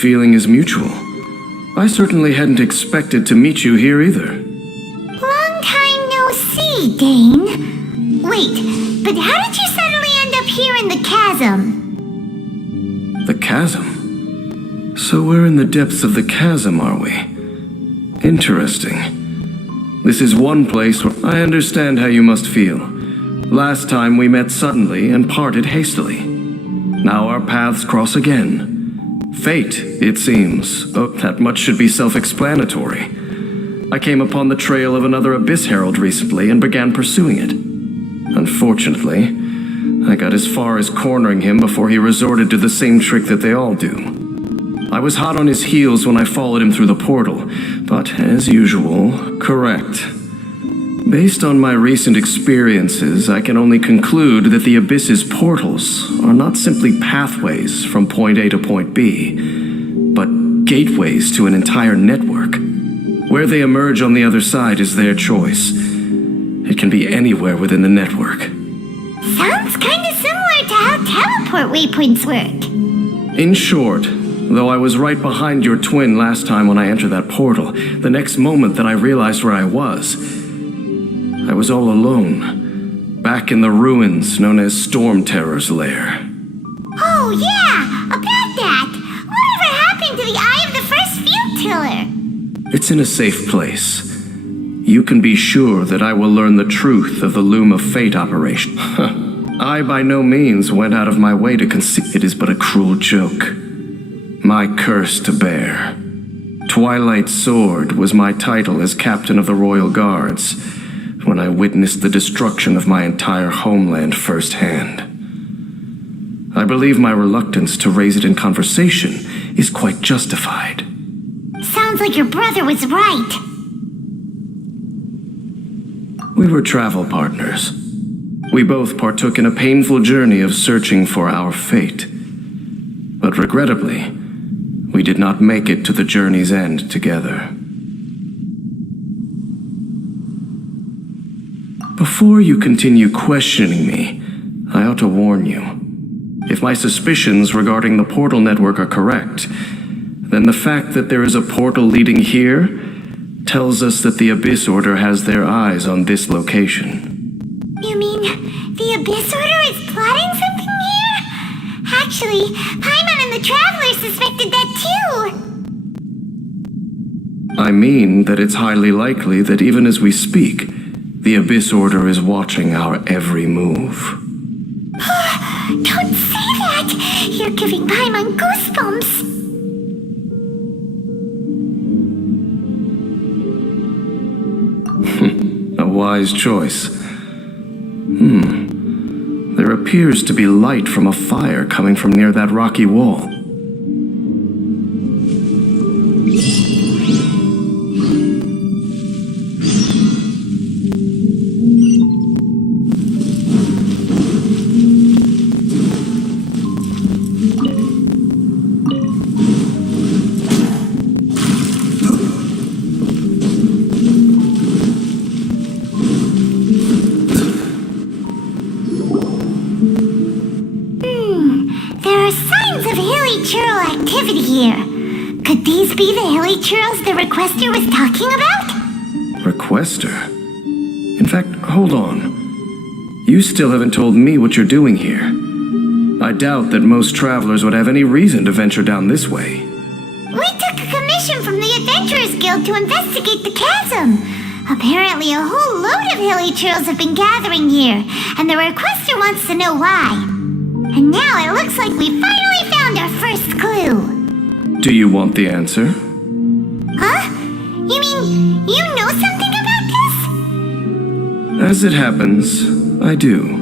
feeling is mutual. I certainly hadn't expected to meet you here either. Long time no see, Dane. Wait, but how did you suddenly end up here in the chasm? The chasm? So we're in the depths of the chasm, are we? Interesting. This is one place where I understand how you must feel. Last time we met suddenly and parted hastily. Now our paths cross again. Fate, it seems. Oh, that much should be self-explanatory. I came upon the trail of another Abyss Herald recently and began pursuing it. Unfortunately, I got as far as cornering him before he resorted to the same trick that they all do. I was hot on his heels when I followed him through the portal, but as usual, correct. Based on my recent experiences, I can only conclude that the Abyss's portals are not simply pathways from point A to point B, but gateways to an entire network. Where they emerge on the other side is their choice. It can be anywhere within the network. Sounds kinda similar to how teleport waypoints work. In short, though I was right behind your twin last time when I entered that portal, the next moment that I realized where I was all alone, back in the ruins known as Storm Terror's lair. Oh yeah, about that! Whatever happened to the Eye of the First Field Tiller? It's in a safe place. You can be sure that I will learn the truth of the Loom of Fate operation. I by no means went out of my way to conceal it is but a cruel joke. My curse to bear. Twilight Sword was my title as captain of the Royal Guards when I witnessed the destruction of my entire homeland firsthand. I believe my reluctance to raise it in conversation is quite justified. Sounds like your brother was right. We were travel partners. We both partook in a painful journey of searching for our fate. But regrettably, we did not make it to the journey's end together. Before you continue questioning me, I ought to warn you. If my suspicions regarding the portal network are correct, then the fact that there is a portal leading here tells us that the Abyss Order has their eyes on this location. You mean the Abyss Order is plotting something here? Actually, Paimon and the Traveler suspected that too. I mean that it's highly likely that even as we speak, the Abyss Order is watching our every move. Don't say that! You're giving Paimon goosebumps! A wise choice. There appears to be light from a fire coming from near that rocky wall. Could these be the hilly churls the requester was talking about? Requester? In fact, hold on. You still haven't told me what you're doing here. I doubt that most travelers would have any reason to venture down this way. We took a commission from the Adventurers Guild to investigate the chasm. Apparently a whole load of hilly churls have been gathering here, and the requester wants to know why. And now it looks like we finally found our first clue. Do you want the answer? Huh? You mean you know something about this? As it happens, I do.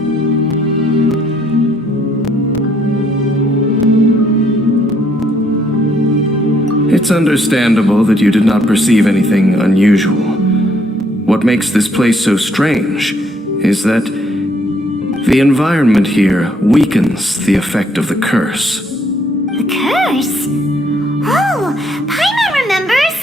It's understandable that you did not perceive anything unusual. What makes this place so strange is that the environment here weakens the effect of the curse. The curse? Oh, Paimon remembers!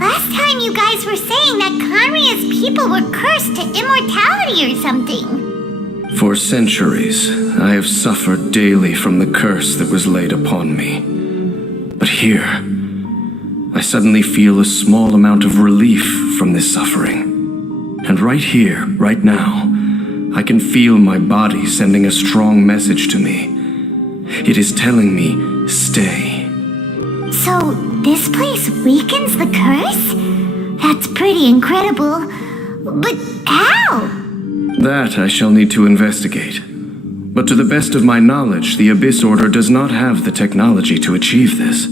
Last time you guys were saying that Conria's people were cursed to immortality or something. For centuries, I have suffered daily from the curse that was laid upon me. But here, I suddenly feel a small amount of relief from this suffering. And right here, right now, I can feel my body sending a strong message to me. It is telling me, stay. So, this place weakens the curse? That's pretty incredible. But how? That I shall need to investigate. But to the best of my knowledge, the Abyss Order does not have the technology to achieve this.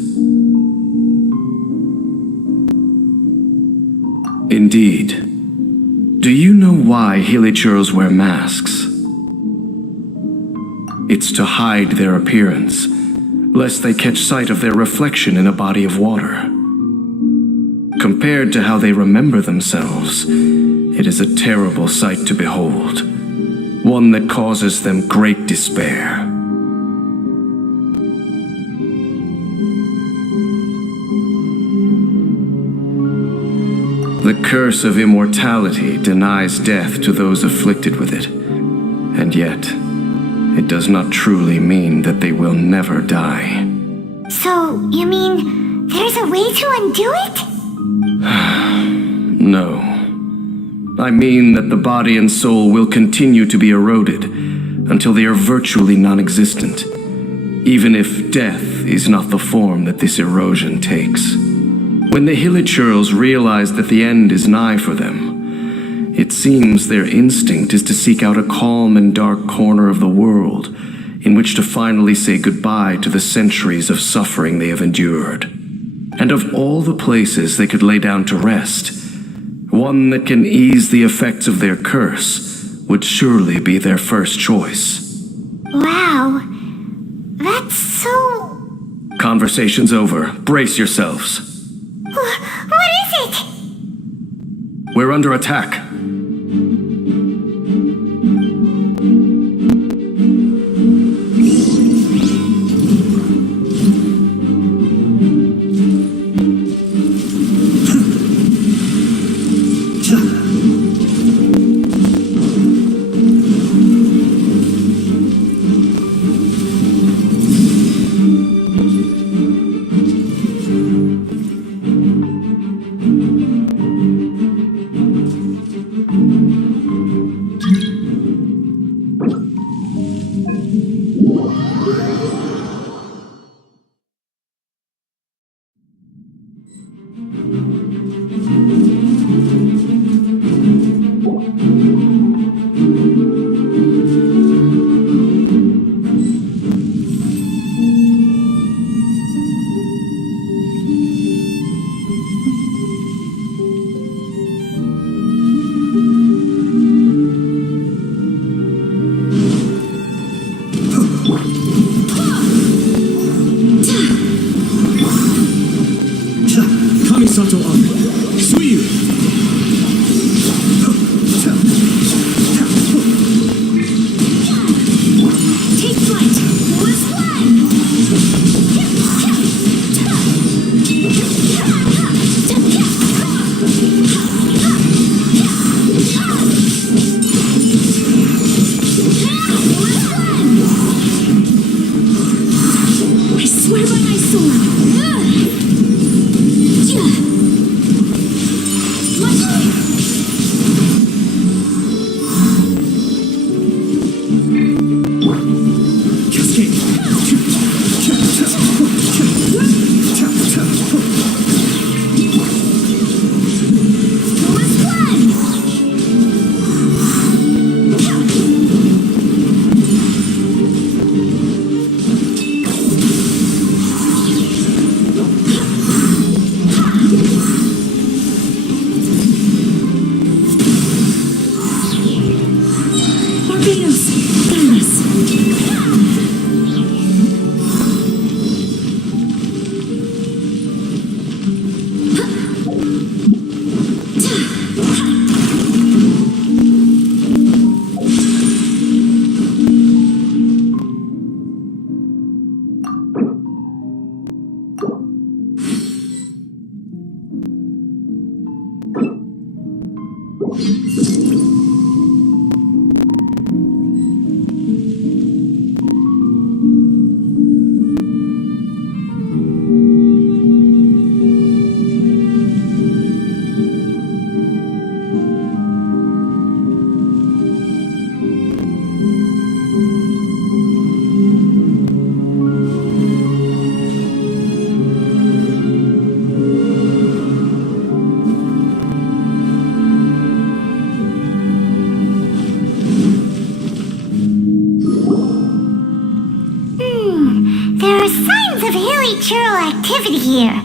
Indeed. Do you know why hilichurls wear masks? It's to hide their appearance, lest they catch sight of their reflection in a body of water. Compared to how they remember themselves, it is a terrible sight to behold, one that causes them great despair. The curse of immortality denies death to those afflicted with it, and yet, it does not truly mean that they will never die. So, you mean there's a way to undo it? No. I mean that the body and soul will continue to be eroded until they are virtually non-existent, even if death is not the form that this erosion takes. When the hilichurls realize that the end is nigh for them, it seems their instinct is to seek out a calm and dark corner of the world in which to finally say goodbye to the centuries of suffering they have endured. And of all the places they could lay down to rest, one that can ease the effects of their curse would surely be their first choice. Wow. That's so... Conversation's over. Brace yourselves. What is it? We're under attack. of hilly churl activity here.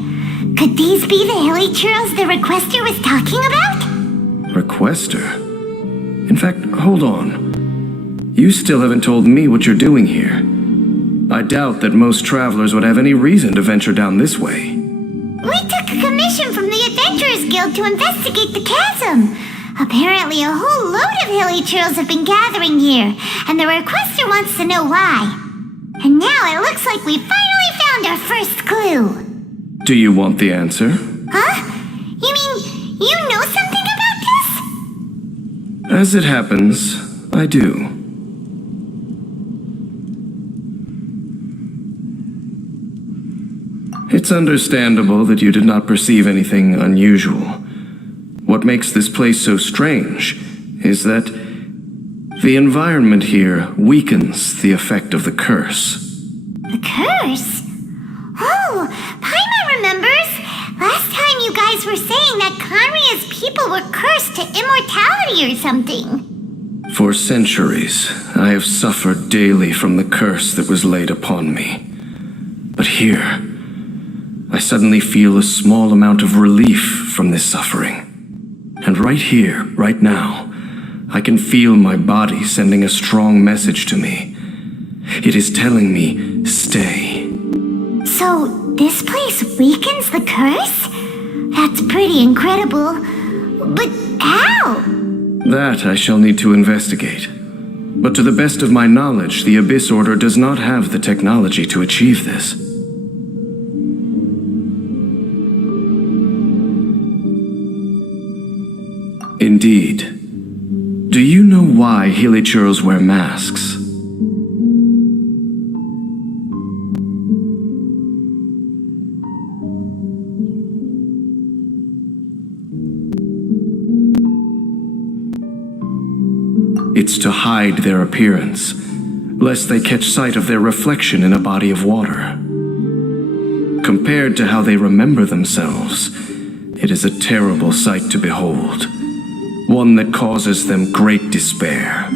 Could these be the hilly churls the requester was talking about? Requester? In fact, hold on. You still haven't told me what you're doing here. I doubt that most travelers would have any reason to venture down this way. We took a commission from the Adventurers Guild to investigate the chasm. Apparently a whole load of hilly churls have been gathering here, and the requester wants to know why. And now it looks like we finally found our first clue. Do you want the answer? Huh? You mean, you know something about this? As it happens, I do. It's understandable that you did not perceive anything unusual. What makes this place so strange is that the environment here weakens the effect of the curse. The curse? Oh, Paimon remembers. Last time you guys were saying that Conria's people were cursed to immortality or something. For centuries, I have suffered daily from the curse that was laid upon me. But here, I suddenly feel a small amount of relief from this suffering. And right here, right now, I can feel my body sending a strong message to me. It is telling me, stay. So, this place weakens the curse? That's pretty incredible. But how? That I shall need to investigate. But to the best of my knowledge, the Abyss Order does not have the technology to achieve this. Indeed. Do you know why hilly churls wear masks? It's to hide their appearance, lest they catch sight of their reflection in a body of water. Compared to how they remember themselves, it is a terrible sight to behold. One that causes them great despair.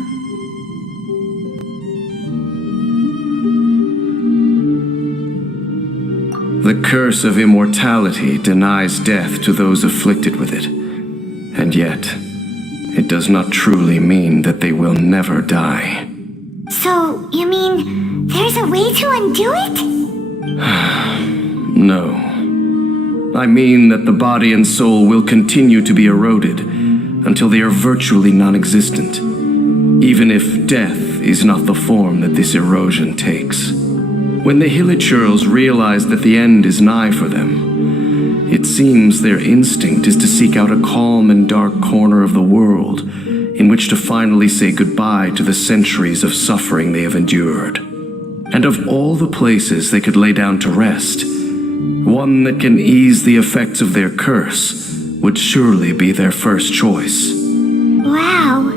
The curse of immortality denies death to those afflicted with it, and yet, it does not truly mean that they will never die. So, you mean, there's a way to undo it? No. I mean that the body and soul will continue to be eroded until they are virtually non-existent, even if death is not the form that this erosion takes. When the hilly churls realize that the end is nigh for them, it seems their instinct is to seek out a calm and dark corner of the world in which to finally say goodbye to the centuries of suffering they have endured. And of all the places they could lay down to rest, one that can ease the effects of their curse would surely be their first choice. Wow.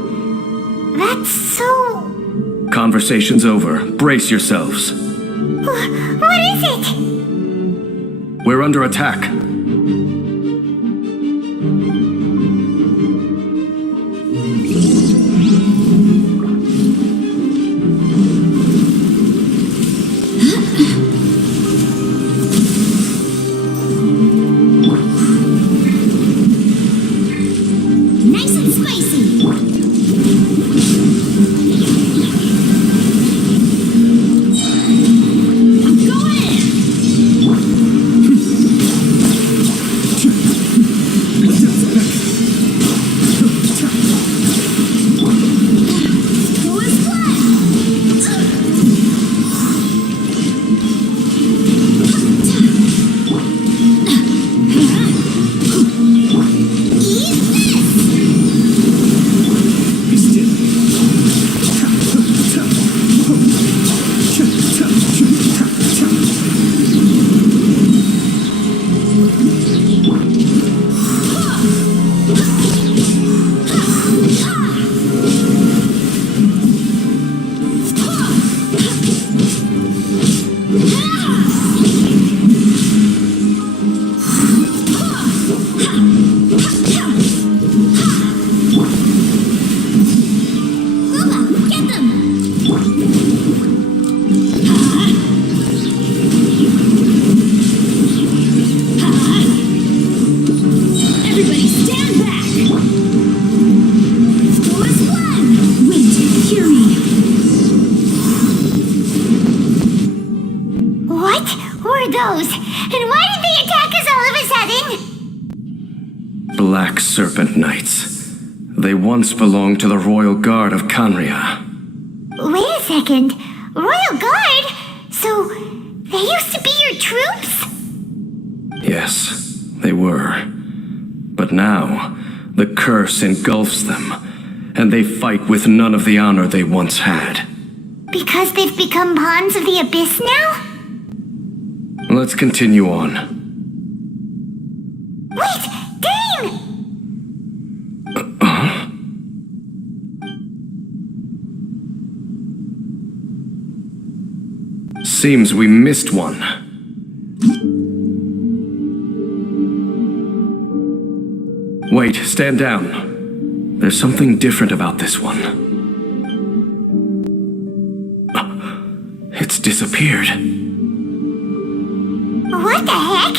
That's so... Conversation's over. Brace yourselves. What is it? We're under attack. Nice and spicy. I'm going in. those? And why did they attack us all of a sudden? Black Serpent Knights. They once belonged to the Royal Guard of Canria. Wait a second. Royal Guard? So, they used to be your troops? Yes, they were. But now, the curse engulfs them, and they fight with none of the honor they once had. Because they've become pawns of the Abyss now? Let's continue on. Wait! Dane! Seems we missed one. Wait, stand down. There's something different about this one. It's disappeared. What the heck?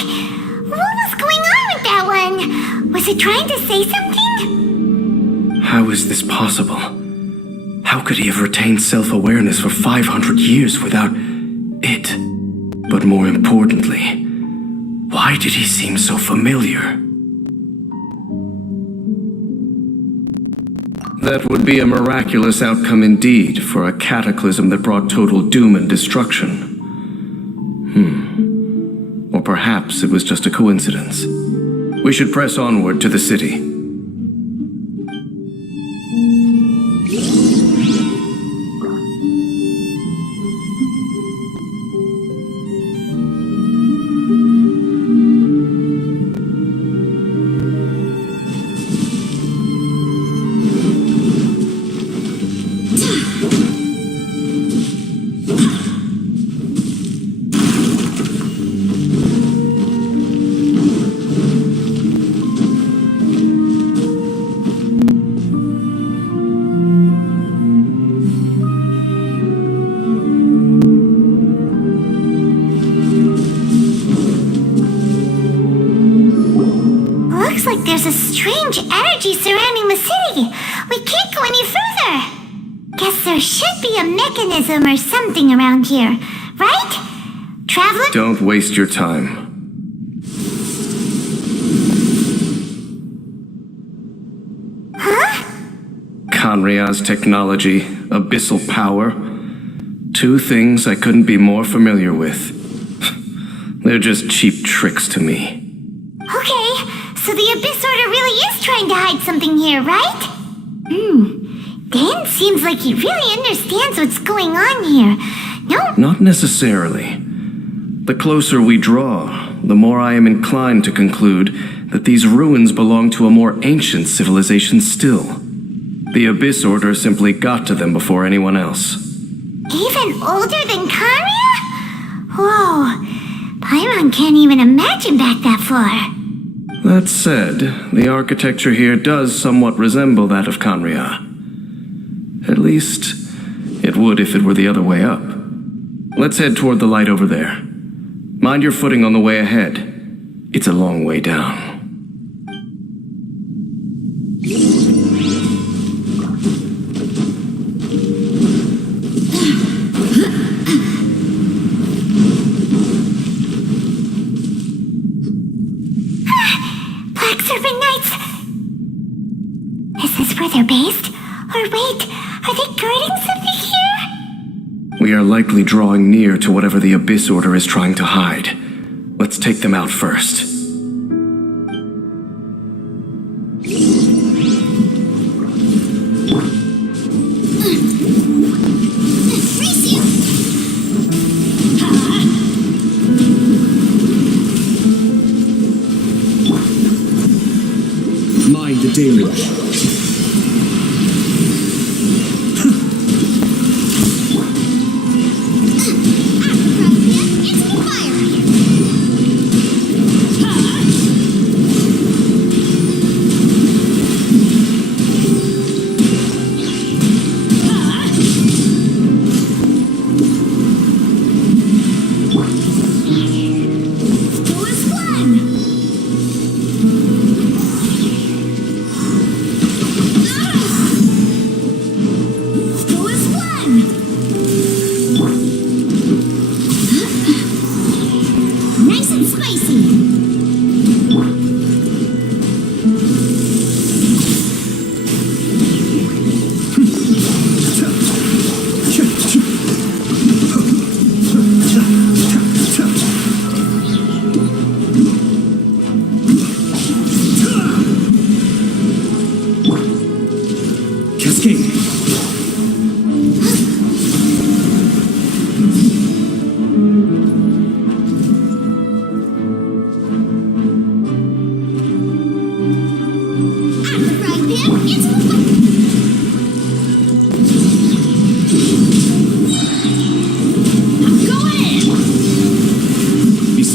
What was going on with that one? Was it trying to say something? How is this possible? How could he have retained self-awareness for 500 years without it? But more importantly, why did he seem so familiar? That would be a miraculous outcome indeed for a cataclysm that brought total doom and destruction. Or perhaps it was just a coincidence. We should press onward to the city. Looks like there's a strange energy surrounding the city. We can't go any further. Guess there should be a mechanism or something around here, right? Traveler? Don't waste your time. Huh? Canria's technology, abyssal power. Two things I couldn't be more familiar with. They're just cheap tricks to me. Okay, so the Abyss Order really is trying to hide something here, right? Dan seems like he really understands what's going on here. No? Not necessarily. The closer we draw, the more I am inclined to conclude that these ruins belong to a more ancient civilization still. The Abyss Order simply got to them before anyone else. Even older than Canria? Whoa, Paimon can't even imagine back that far. That said, the architecture here does somewhat resemble that of Canria. At least, it would if it were the other way up. Let's head toward the light over there. Mind your footing on the way ahead. It's a long way down. Black Serpent Knights! Is this where they're based? Or wait, are they guarding something here? We are likely drawing near to whatever the Abyss Order is trying to hide. Let's take them out first. Mind the deluge.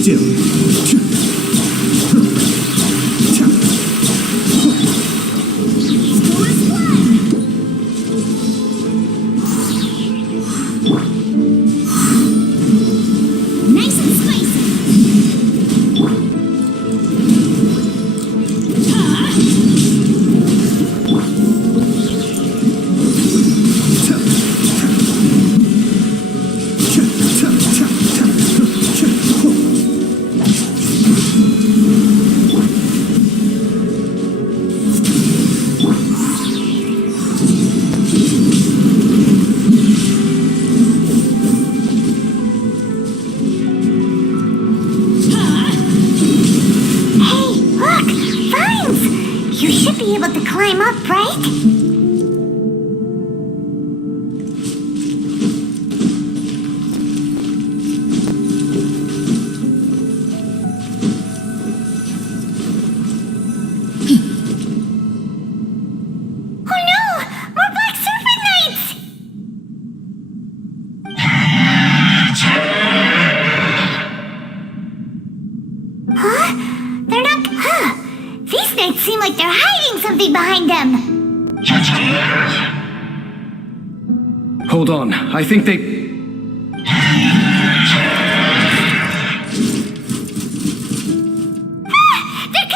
Nice and spicy. You should be able to climb up, right? Oh no! More black serpent knights! Huh? They're not... Huh? These knights seem like they're hiding something behind them. Hold on, I think they... They're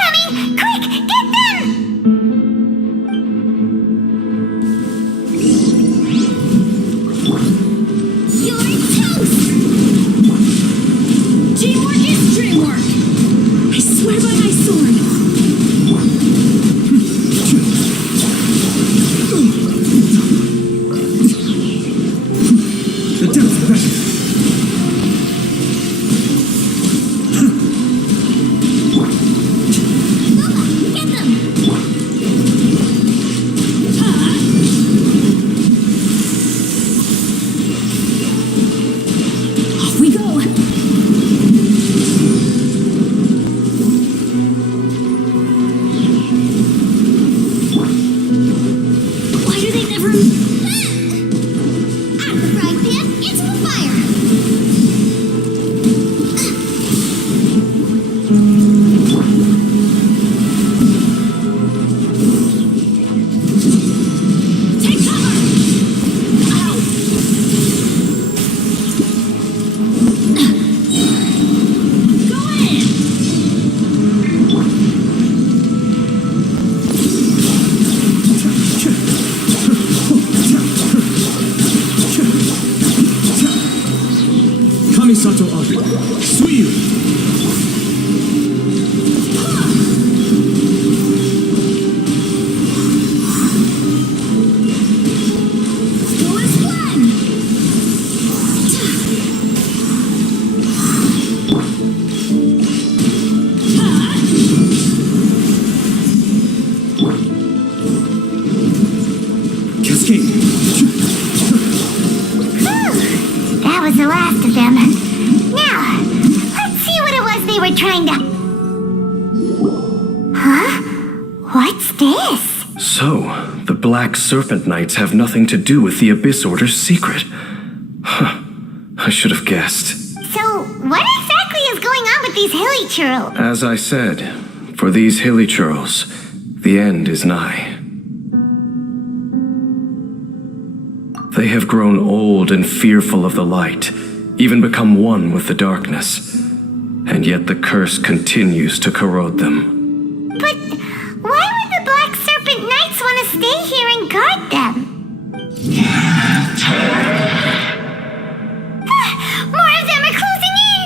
coming! Quick, get them! You're toast! Teamwork is dreamwork! I swear by my sword! Sato Abi. Suyu! Cascade! That was the last of them. Now, let's see what it was they were trying to... Huh? What's this? So, the Black Serpent Knights have nothing to do with the Abyss Order's secret. Huh. I should have guessed. So, what exactly is going on with these hilly churls? As I said, for these hilly churls, the end is nigh. They have grown old and fearful of the light, even become one with the darkness. And yet the curse continues to corrode them. But why would the Black Serpent Knights want to stay here and guard them? More of them are closing in!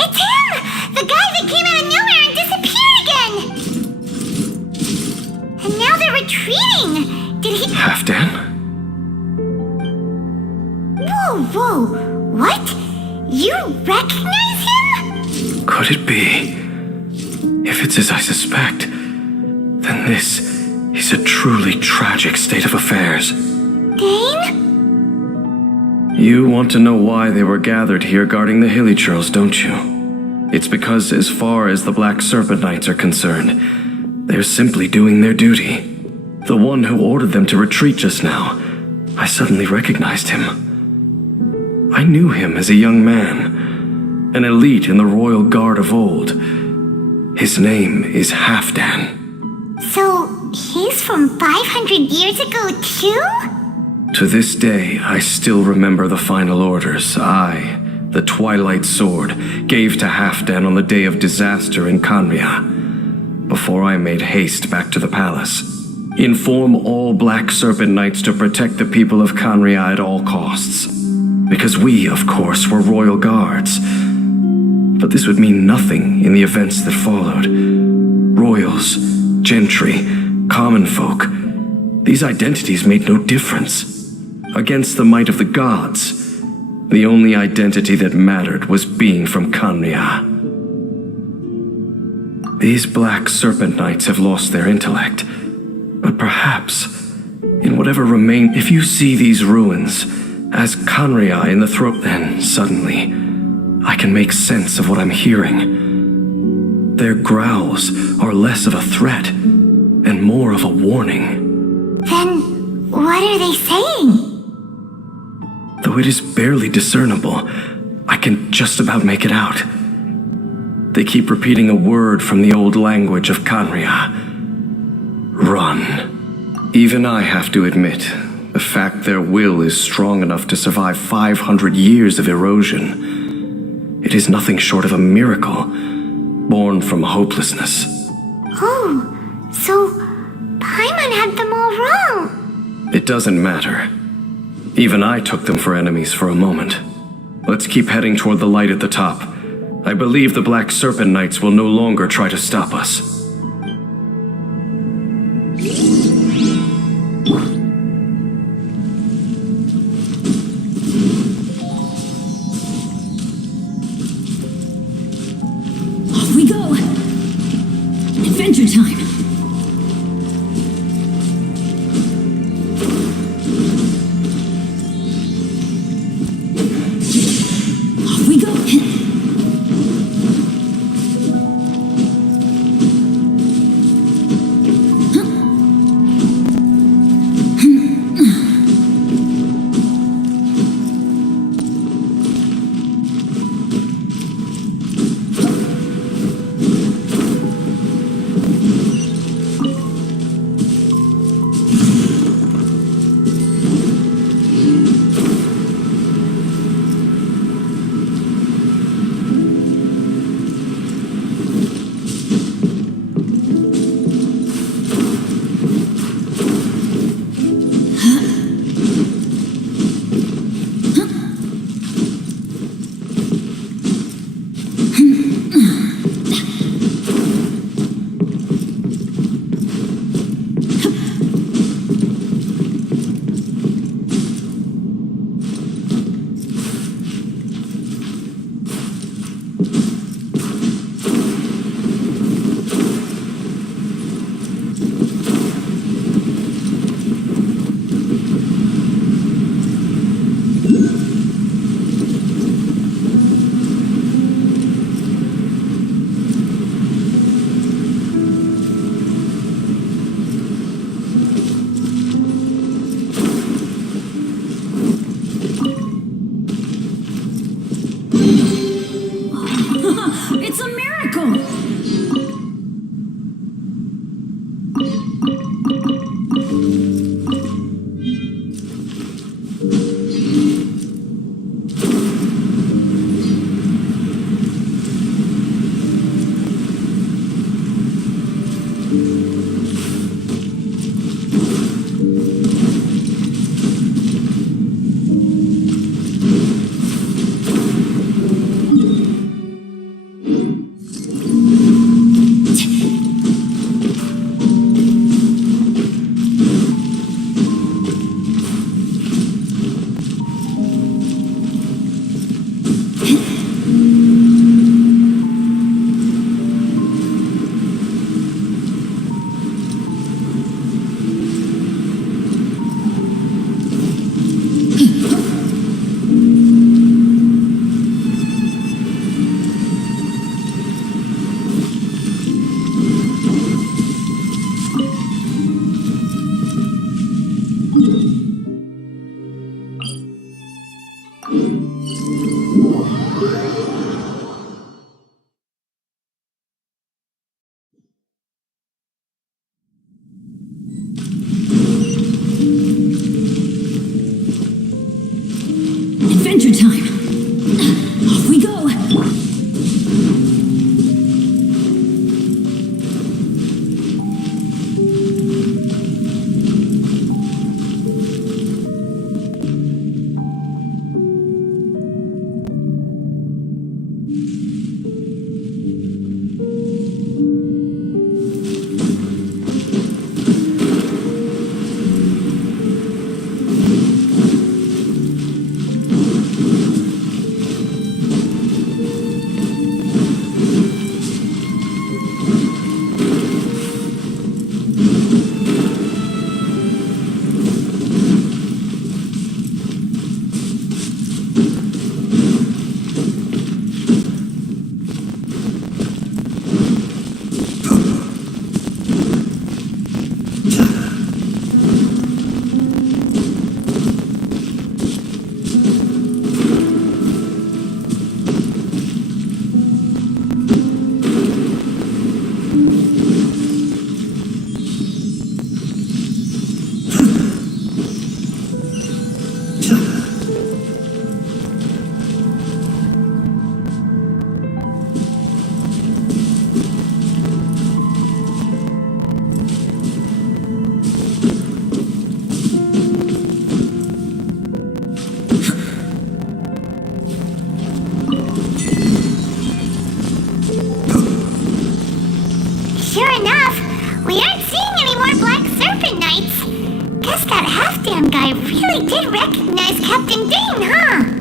It's him! The guy that came out of nowhere and disappeared again! And now they're retreating! Did he... Halfdan? Whoa! What? You recognize him? Could it be? If it's as I suspect, then this is a truly tragic state of affairs. Dane? You want to know why they were gathered here guarding the hilly churls, don't you? It's because as far as the Black Serpent Knights are concerned, they're simply doing their duty. The one who ordered them to retreat just now I suddenly recognized him. I knew him as a young man, an elite in the royal guard of old. His name is Halfdan. So, he's from 500 years ago too? To this day, I still remember the final orders I, the Twilight Sword, gave to Halfdan on the day of disaster in Kanria, before I made haste back to the palace. Inform all Black Serpent Knights to protect the people of Kanria at all costs. Because we, of course, were royal guards. But this would mean nothing in the events that followed. Royals, gentry, common folk, these identities made no difference. Against the might of the gods, the only identity that mattered was being from Kanria. These Black Serpent Knights have lost their intellect, but perhaps, in whatever remains, if you see these ruins as Kanria in the throat, then suddenly I can make sense of what I'm hearing. Their growls are less of a threat and more of a warning. Then, what are they saying? Though it is barely discernible, I can just about make it out. They keep repeating a word from the old language of Kanria. Run. Even I have to admit, the fact their will is strong enough to survive 500 years of erosion, it is nothing short of a miracle, born from hopelessness. Oh, so Paimon had them all wrong. It doesn't matter. Even I took them for enemies for a moment. Let's keep heading toward the light at the top. I believe the Black Serpent Knights will no longer try to stop us. Off we go! Adventure time! Off we go! guess that half-damn guy really did recognize Captain Dane, huh?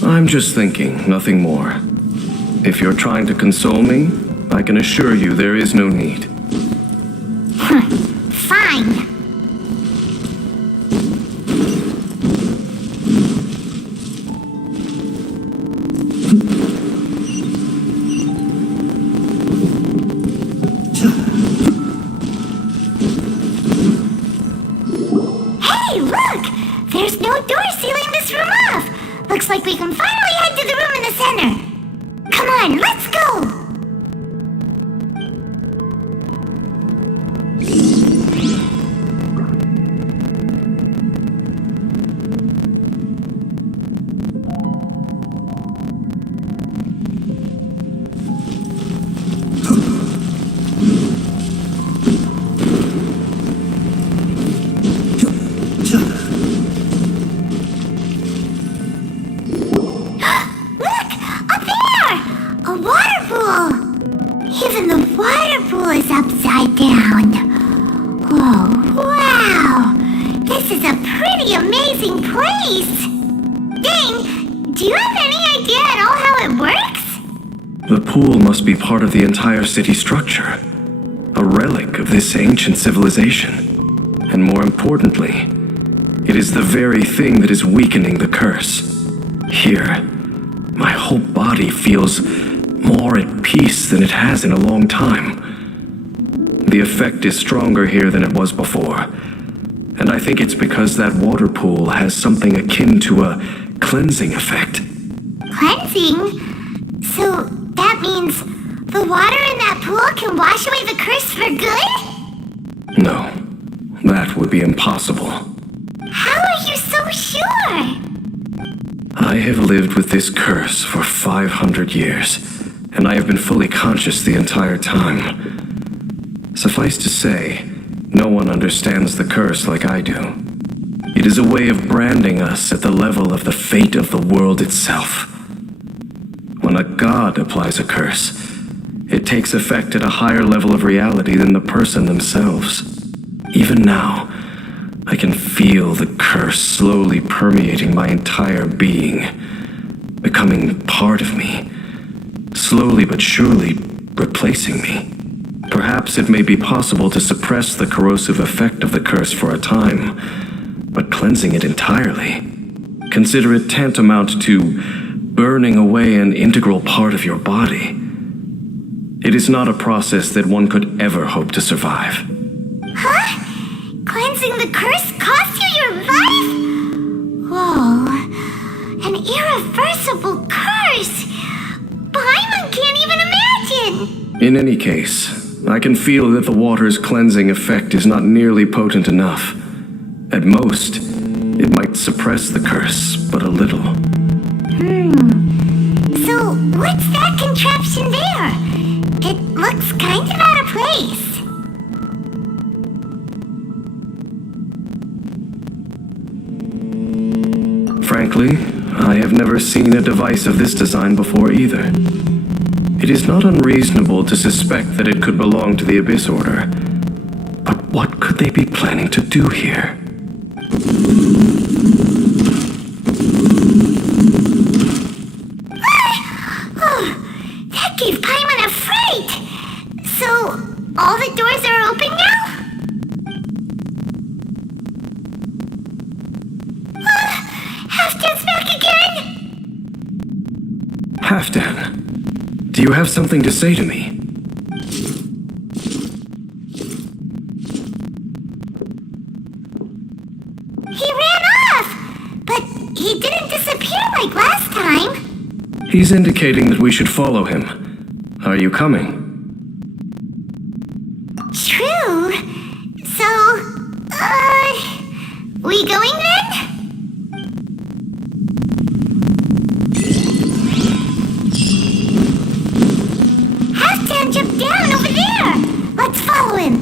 I'm just thinking, nothing more. If you're trying to console me, I can assure you there is no need. Fine. Hey, look! There's no door sealing this room off! Looks like we can finally head to the room in the center. Come on, let's go! Even the water pool is upside down. Whoa, wow! This is a pretty amazing place! Dane, do you have any idea at all how it works? The pool must be part of the entire city structure. A relic of this ancient civilization. And more importantly, it is the very thing that is weakening the curse. Here, my whole body feels more at peace than it has in a long time. The effect is stronger here than it was before, and I think it's because that water pool has something akin to a cleansing effect. Cleansing? So that means the water in that pool can wash away the curse for good? No, that would be impossible. How are you so sure? I have lived with this curse for 500 years. And I have been fully conscious the entire time. Suffice to say, no one understands the curse like I do. It is a way of branding us at the level of the fate of the world itself. When a god applies a curse, it takes effect at a higher level of reality than the person themselves. Even now, I can feel the curse slowly permeating my entire being, becoming part of me. Slowly but surely replacing me. Perhaps it may be possible to suppress the corrosive effect of the curse for a time, but cleansing it entirely. Consider it tantamount to burning away an integral part of your body. It is not a process that one could ever hope to survive. Huh? Cleansing the curse cost you your life? Whoa. An irreversible curse! Paimon can't even imagine! In any case, I can feel that the water's cleansing effect is not nearly potent enough. At most, it might suppress the curse, but a little. So, what's that contraption there? kind of out of place. Frankly, I have never seen a device of this design before either. It is not unreasonable to suspect that it could belong to the Abyss Order. But what could they be planning to do here? That gave Paimon a fright! So, all the doors are open now? Halfdan's back again! Halfdan, do you have something to say to me? He ran off! But he didn't disappear like last time. He's indicating that we should follow him. Are you coming? True. So, we going then? Halfdan jumped down over there! Let's follow him!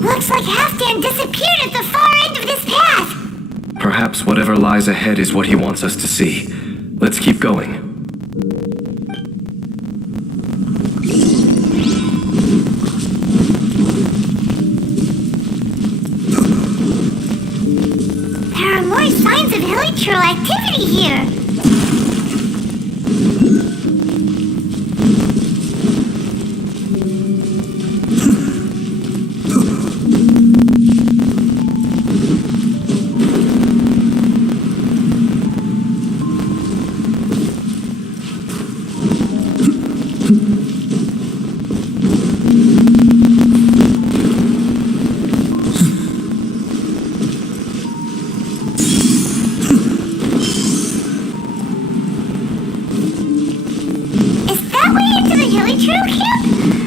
Looks like Halfdan disappeared at the far end of this path! Perhaps whatever lies ahead is what he wants us to see. Let's keep going. There are more signs of hilichurl activity here!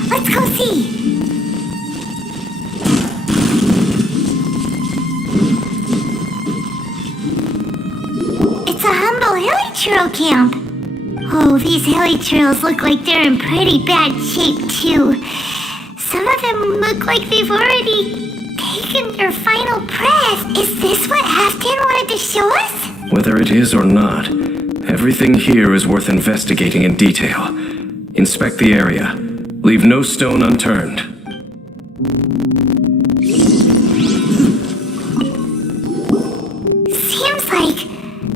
Let's go see. It's a humble hilichurl camp. Oh, these hilichurls look like they're in pretty bad shape too. Some of them look like they've already taken their final breath. Is this what Halfdan wanted to show us? Whether it is or not, everything here is worth investigating in detail. Inspect the area. Leave no stone unturned. Seems like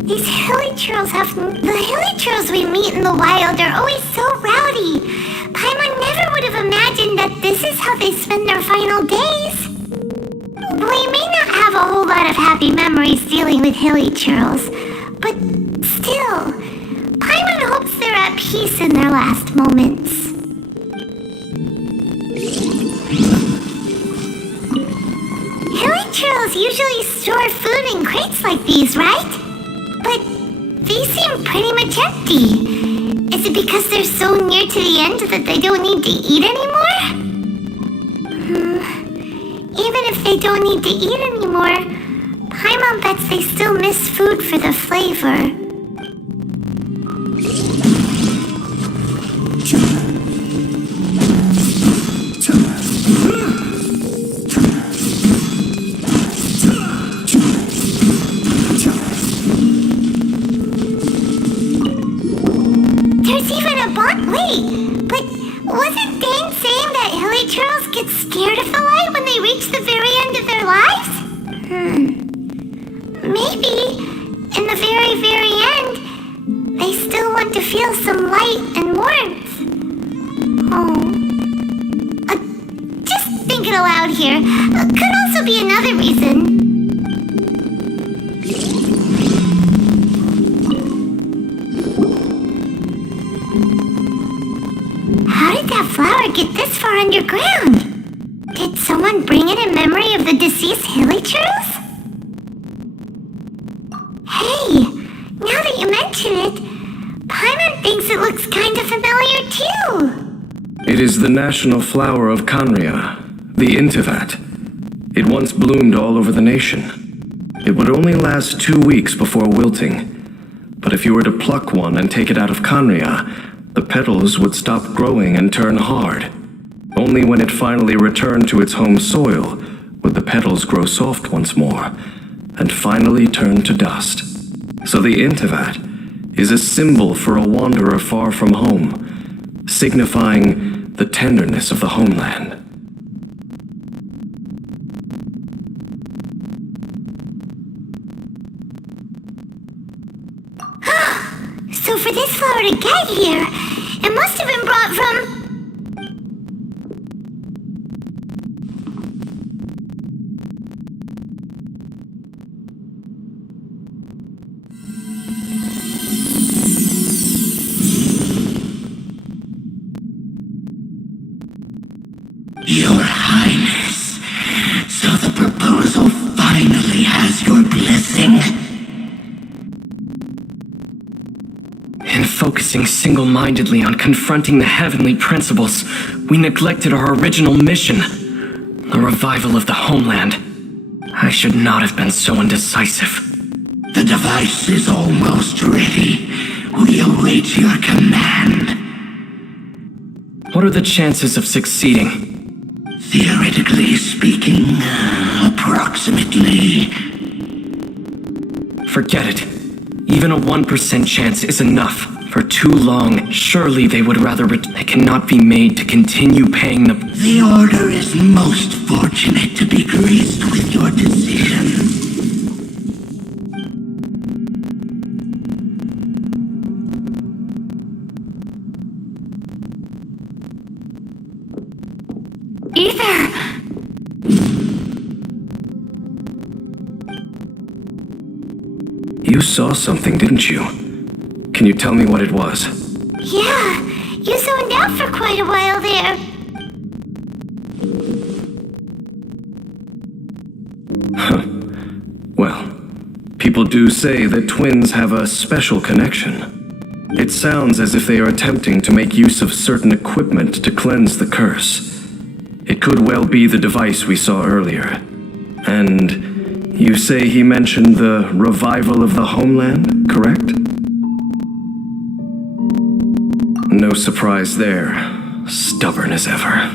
these hilichurls the hilichurls we meet in the wild are always so rowdy. Paimon never would have imagined that this is how they spend their final days. We may not have a whole lot of happy memories dealing with hilichurls, but still, Paimon hopes they're at peace in their last moments. Hilichurls usually store food in crates like these, right? But these seem pretty much empty. Is it because they're so near to the end that they don't need to eat anymore? Even if they don't need to eat anymore, Paimon bets they still miss food for the flavor. There's even a wait, but wasn't Dane saying that hilichurls get scared of the light when they reach the very end of their lives? Maybe, in the very, very end, they still want to feel some light and warmth. Oh. Just thinking aloud here. Could also be another reason. How did that flower get this far underground? Did someone bring it in memory of the deceased hilichurls? Hey, now that you mention it, Paimon thinks it looks kind of familiar too. It is the national flower of Canria, the Intivat. It once bloomed all over the nation. It would only last 2 weeks before wilting. But if you were to pluck one and take it out of Khanria, the petals would stop growing and turn hard. Only when it finally returned to its home soil would the petals grow soft once more and finally turn to dust. So the Intivat is a symbol for a wanderer far from home, signifying the tenderness of the homeland. So for this flower to get here, it must have been brought from... Your Highness, so the proposal finally has your blessing. In focusing single-mindedly on confronting the heavenly principles, we neglected our original mission, the revival of the homeland. I should not have been so indecisive. The device is almost ready. We await your command. What are the chances of succeeding? Theoretically speaking, approximately. Forget it. Even a 1% chance is enough. For too long, surely they would rather they cannot be made to continue paying the... The Order is most fortunate to be graced with your decision. Ether! You saw something, didn't you? Can you tell me what it was? Yeah, you zoned out for quite a while there. Well, people do say that twins have a special connection. It sounds as if they are attempting to make use of certain equipment to cleanse the curse. It could well be the device we saw earlier. And you say he mentioned the revival of the homeland, correct? No surprise there. Stubborn as ever.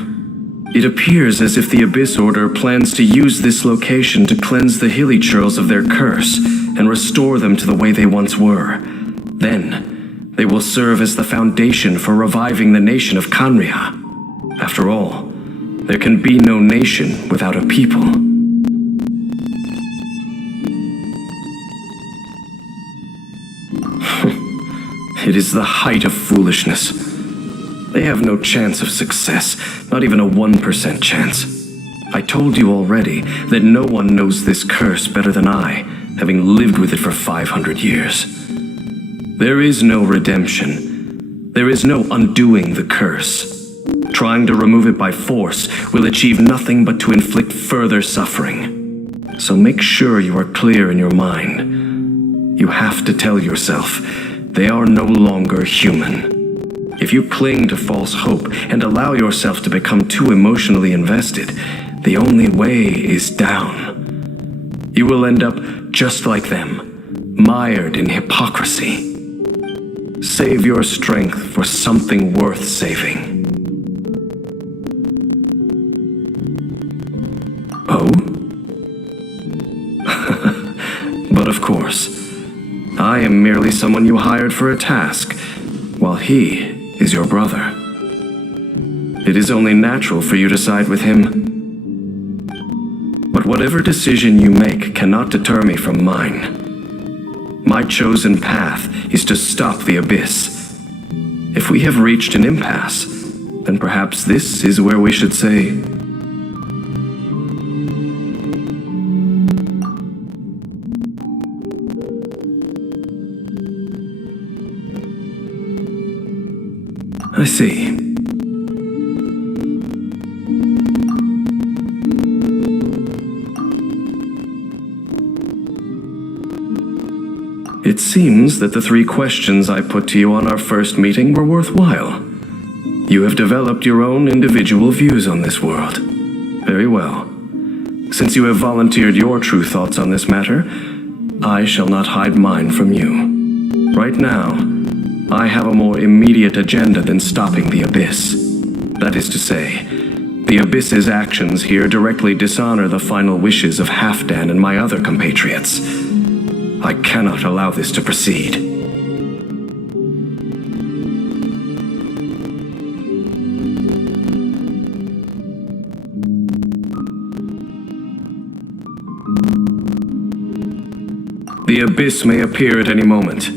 It appears as if the Abyss Order plans to use this location to cleanse the hilly churls of their curse and restore them to the way they once were. Then, they will serve as the foundation for reviving the nation of Khanria. After all, there can be no nation without a people. It is the height of foolishness. They have no chance of success, not even a 1% chance. I told you already that no one knows this curse better than I, having lived with it for 500 years. There is no redemption. There is no undoing the curse. Trying to remove it by force will achieve nothing but to inflict further suffering. So make sure you are clear in your mind. You have to tell yourself, they are no longer human. If you cling to false hope and allow yourself to become too emotionally invested, the only way is down. You will end up just like them, mired in hypocrisy. Save your strength for something worth saving. Oh? But of course, I am merely someone you hired for a task, while he is your brother. It is only natural for you to side with him. But whatever decision you make cannot deter me from mine. My chosen path is to stop the Abyss. If we have reached an impasse, then perhaps this is where we should say... I see. It seems that the 3 questions I put to you on our first meeting were worthwhile. You have developed your own individual views on this world. Very well. Since you have volunteered your true thoughts on this matter, I shall not hide mine from you. Right now, I have a more immediate agenda than stopping the Abyss. That is to say, the Abyss's actions here directly dishonor the final wishes of Halfdan and my other compatriots. I cannot allow this to proceed. The Abyss may appear at any moment.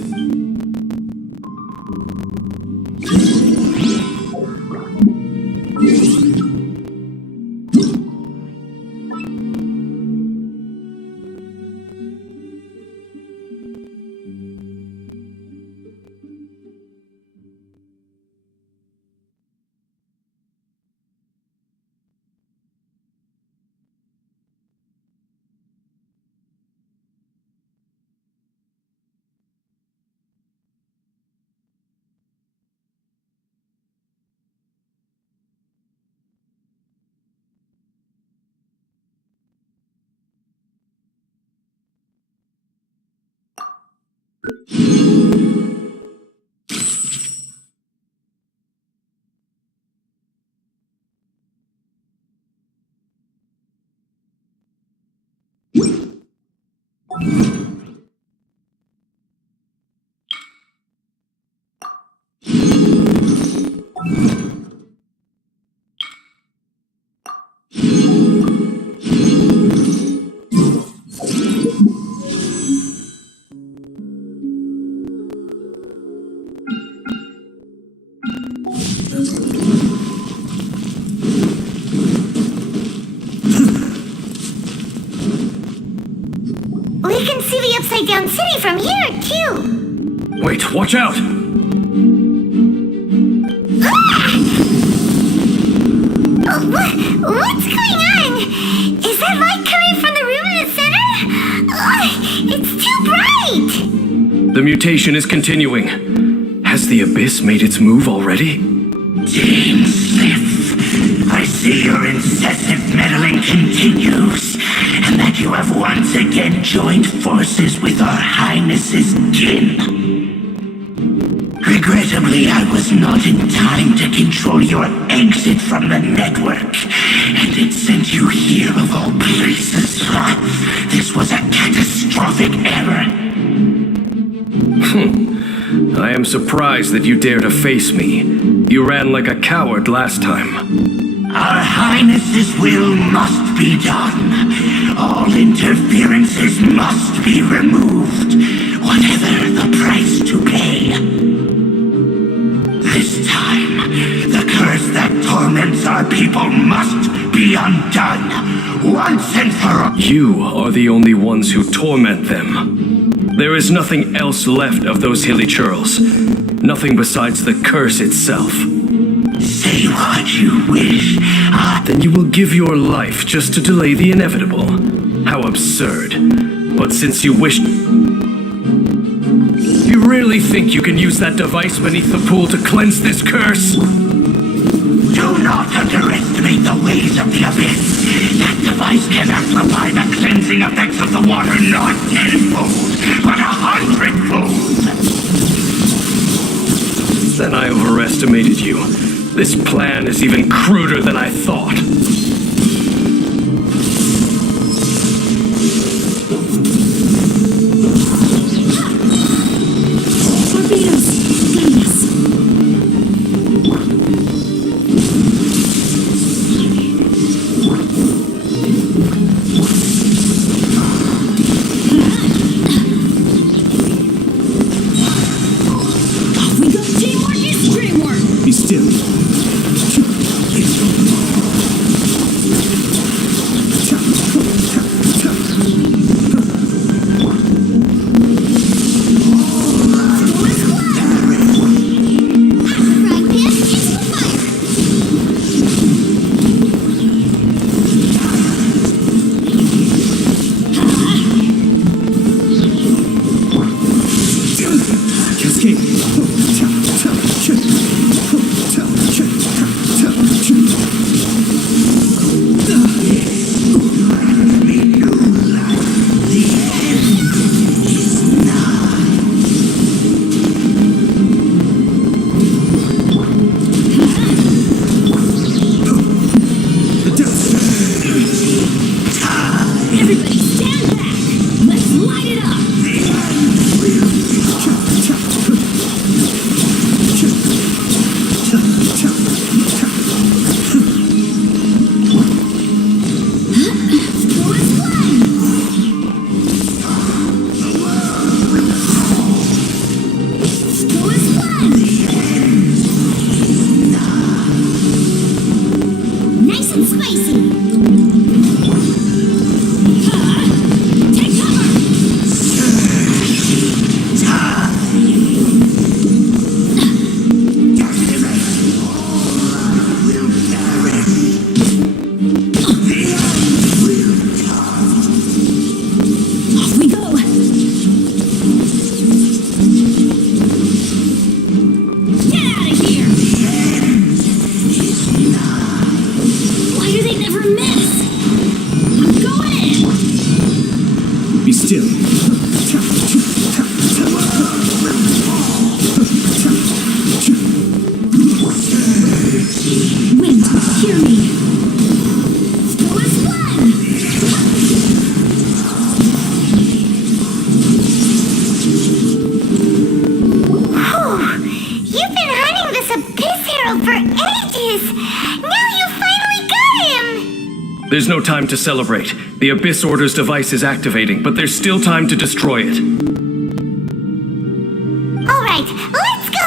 We can see the Upside Down City from here, too. Wait, watch out! What's going on? Is that light coming from the room in the center? It's too bright! The mutation is continuing. Has the Abyss made its move already? Dean Sif, I see your incessant meddling continues, and that you have once again joined forces with our Highness's kin. Regrettably, I was not in time to control your exit from the network, and it sent you here of all places. This was a catastrophic error. I am surprised that you dare to face me. You ran like a coward last time. Our Highness's will must be done. All interferences must be removed, whatever the price to pay. This time, the curse that torments our people must be undone, once and for all. You are the only ones who torment them. There is nothing else left of those hilly churls. Nothing besides the curse itself. Say what you wish. Then you will give your life just to delay the inevitable. How absurd. But since you wish... You really think you can use that device beneath the pool to cleanse this curse? Do not underestimate the ways of the Abyss. That device can amplify the cleansing effects of the water not 10-fold, but 100-fold. Then I overestimated you. This plan is even cruder than I thought. Be still. spicy! Take cover! Off we go! Get out of here! Why do they never miss? I'm going in! Be still. Wind, hear me! Go as one! Whew. You've been hunting this Abyss Herald for ages! Now you finally got him! There's no time to celebrate. The Abyss Order's device is activating, but there's still time to destroy it. Alright, let's go!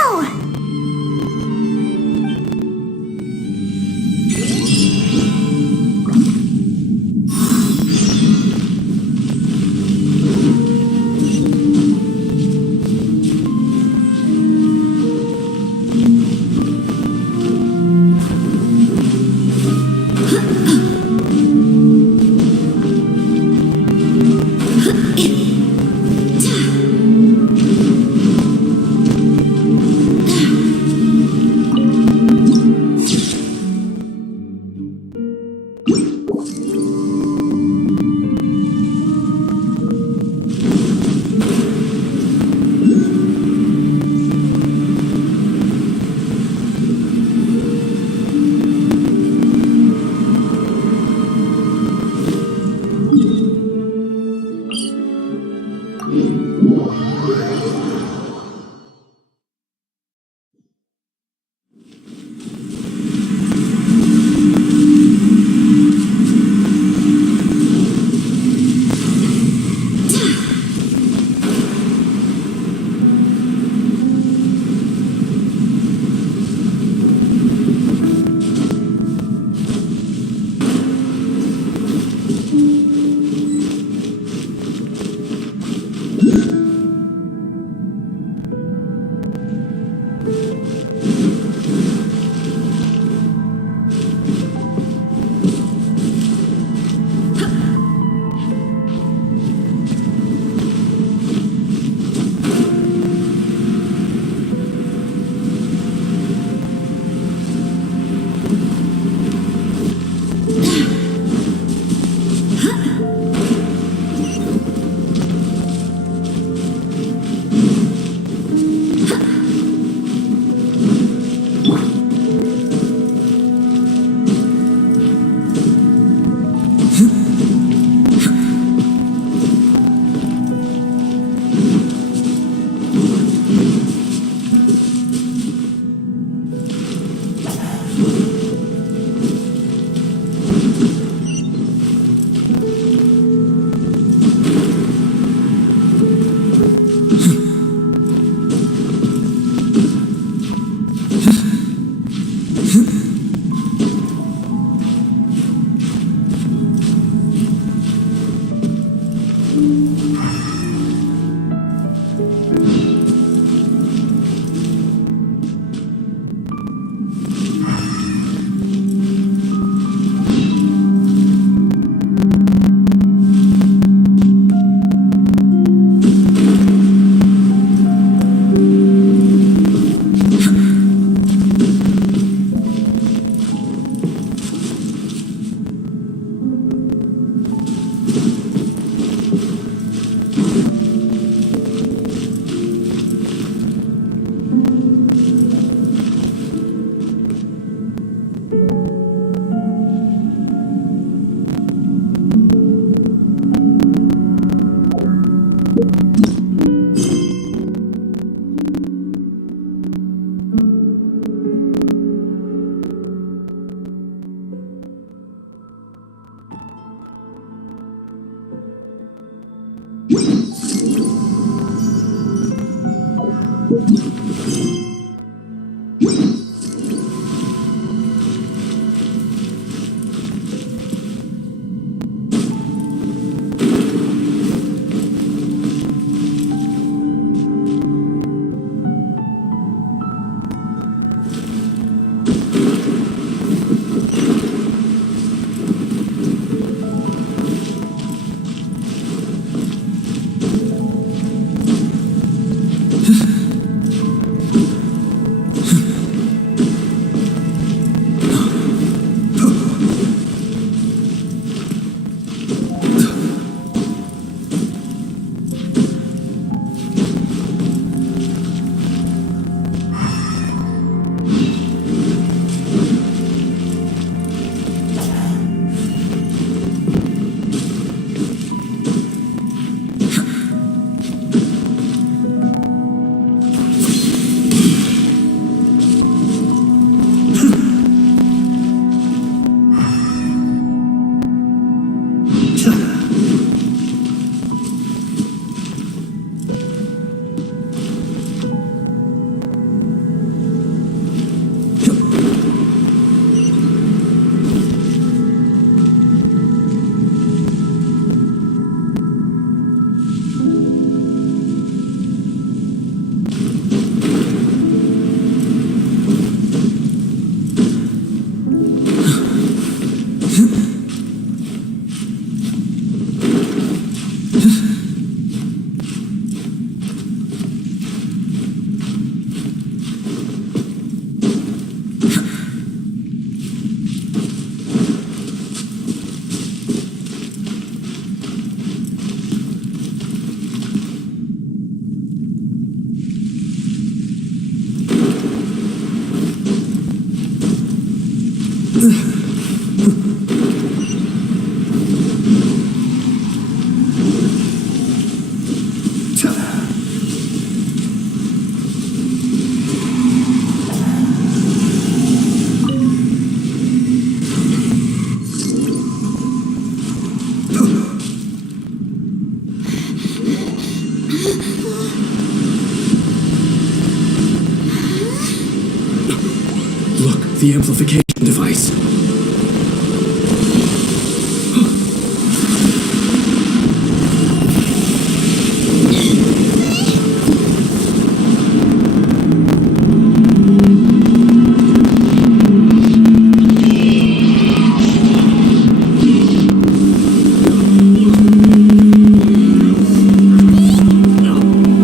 Look, the amplification device.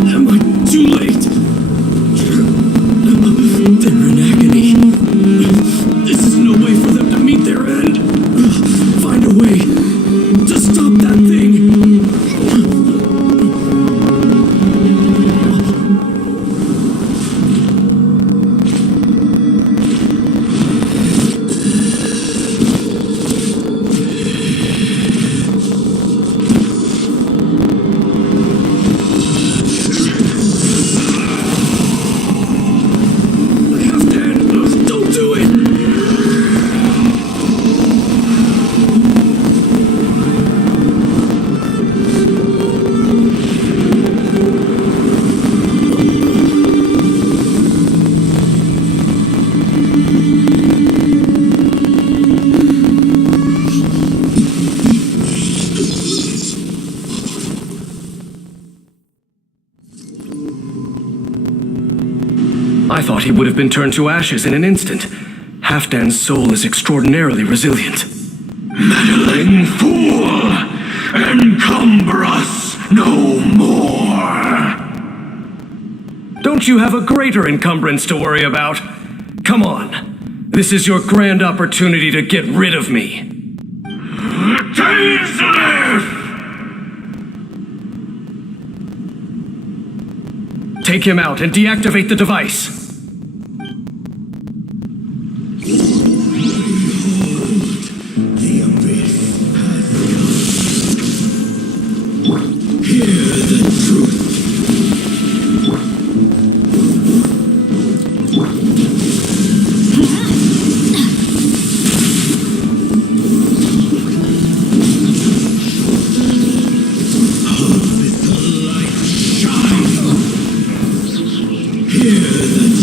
Am I too late? They're in agony. This is no way for them to meet their end. Find a way to stop that thing. Don't do it! I thought he would have been turned to ashes in an instant. Halfdan's soul is extraordinarily resilient. Meddling fool! Encumber us no more! Don't you have a greater encumbrance to worry about? Come on. This is your grand opportunity to get rid of me. Facelift! Take him out and deactivate the device. The abyss has come. Hear the truth. Let the light shine. Hear the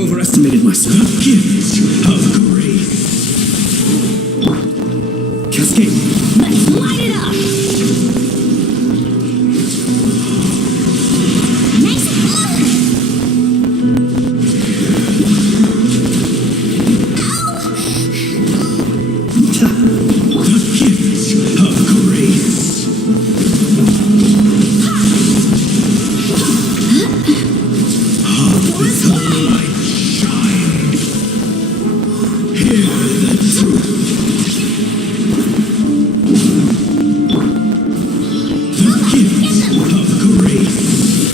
overestimated myself. The gift of grace. Cascade. Let's light it up! Nice. The gift of grace. Up is the light shine. Hear the truth. The gift of grace.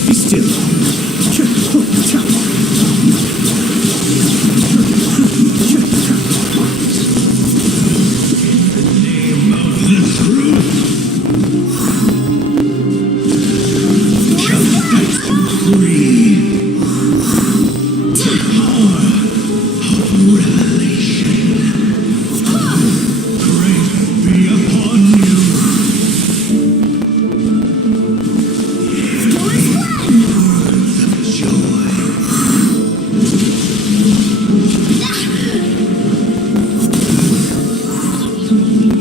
Be still. Name of the truth shall set you free. The power of revelation. Grace be upon you. Words of joy.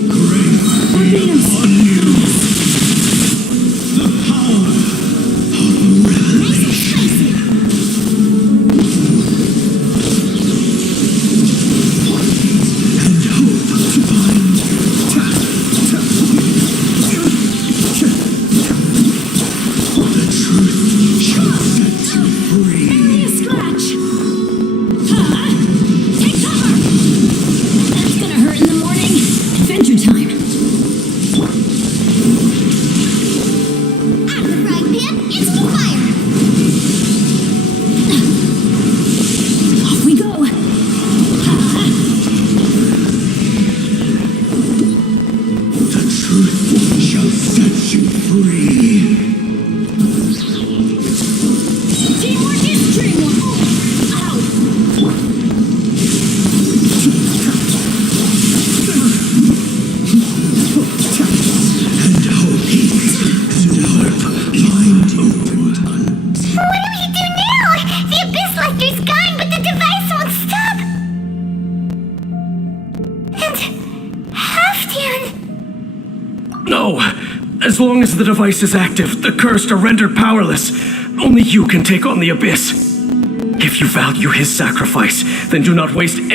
Grace be upon you. The power of revelation. And hope to find. The truth shall set you free. A scratch! Take cover! That's gonna hurt in the morning. Adventure time. Out of the frying pan, into the fire. Off we go. The truth shall set you free. Teamwork is dreamwork. Ow! And hope mind opened. What do we do now? The Abyss Lecter's gone, but the device won't stop. And Halfdan. No! As long as the device is active, the cursed are rendered powerless. Only you can take on the Abyss. If you value his sacrifice, then do not waste any